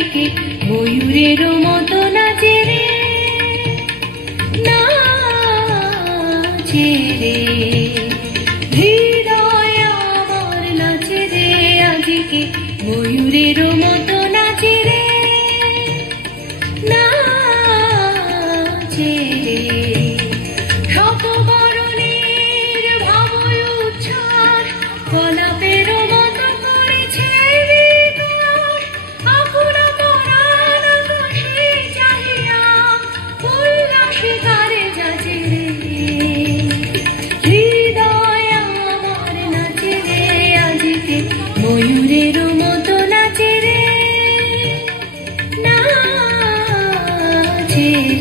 চারিদিকে ময়ূরের মতো নাচে রে, নাচে রে। হৃদয় আমার নাচে রে আজকে, ময়ূরের মতো নাচে রে, নাচে রে। শত বরণের ভাব উচ্ছ্বাস গোলাপের মতো করেছে বিকাশ। আকুল পরাণ আকাশে চাহিয়া উল্লাসে তারে যাচে রে। হৃদয় আমার নাচে রে আজকে, ময়ূরের মতো নাচে রে, নাচে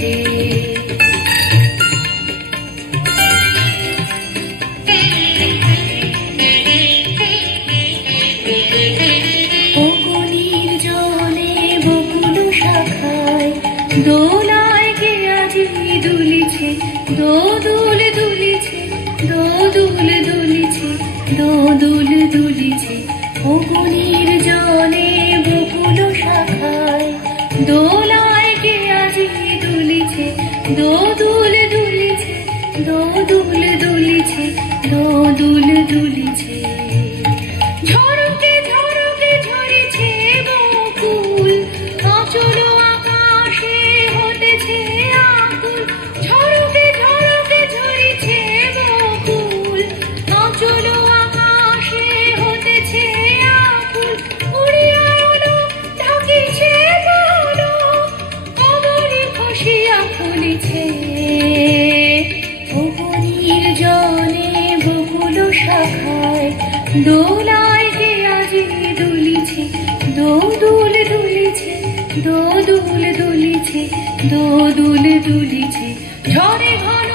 রে। দোলায় কে আজি দুলিছে, দোদুল দুলিছে, দোদুল দুলিছে, দোদুল দুলিছে। অগুনির জলে বকুল শাখায় দোলায় কে আজি দুলিছে, দোদুল দুলিছে, দোদুল দুলিছে, দোদুল দুলিছে। ঝড়কে ঝড়কে ঝরেছে বকুল, আঁচল আকাশে হতেছে আকুল। ঝড়কে ঝড়কে ঝরেছে বকুল, আঁচল আকাশে হতেছে আকুল। উড়িয়া এলো ঢাকিছে পলক, কমলে খসিয়া ফুলিছে। অগুনির জলে বকুল শাখায় দোলায় কে আজি দুলিছে, দোদুল দুলিছে, দোদুল দুলিছে, দোদুল দুলিছে। ঝড়ে ঘন